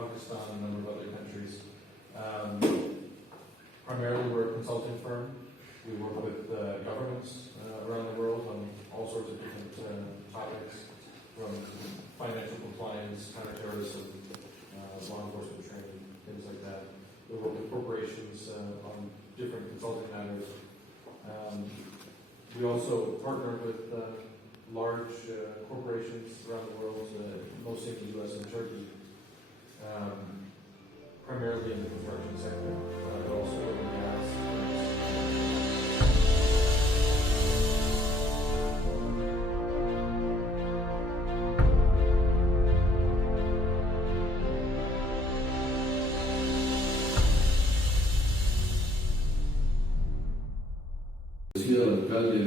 Pakistan, a number of other countries. Primarily, we're a consulting firm. We work with governments around the world on all sorts of different topics, from financial compliance, counterterrorism, law enforcement training, things like that. We work with corporations on different consulting matters. We also partner with large corporations around the world, mostly in the US and Turkey, primarily in the construction sector, but also oil and gas. Decía el alcalde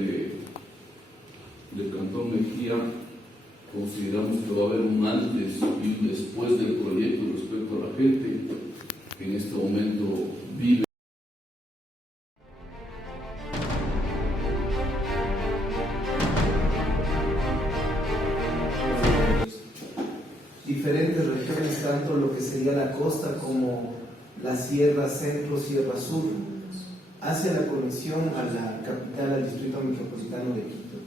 del Cantón Mejía, consideramos que va a haber un antes y un después del proyecto respecto a la gente que en este momento vive. Diferentes regiones, tanto lo que sería la costa como la sierra centro, sierra sur, hacia la conexión a la capital, al distrito metropolitano de Quito.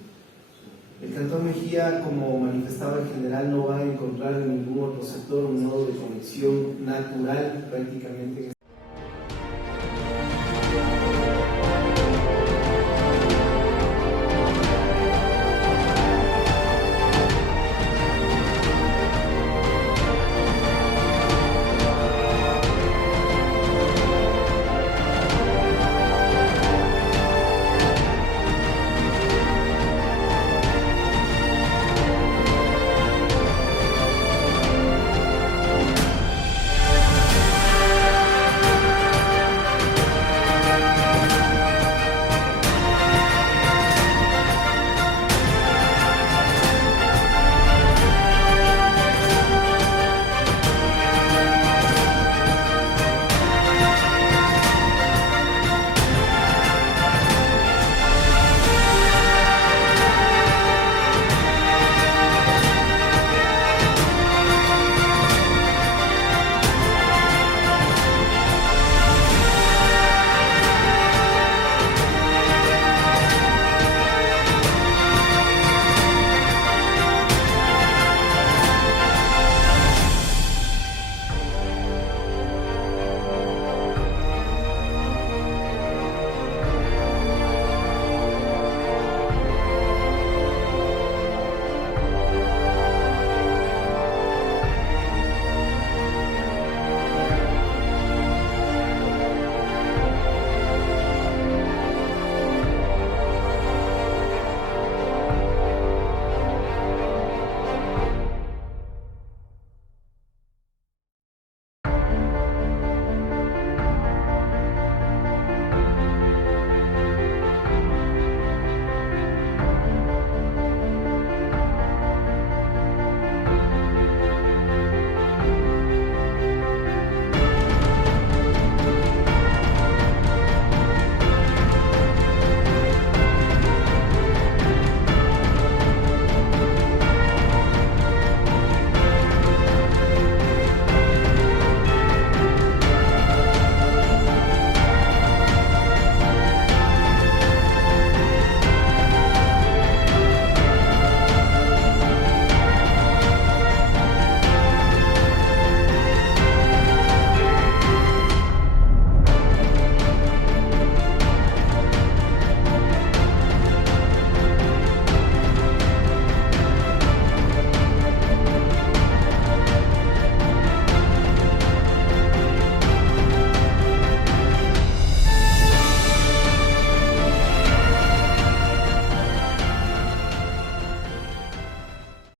El Cantón Mejía, como manifestaba el general, no va a encontrar en ningún otro sector un nodo de conexión natural prácticamente.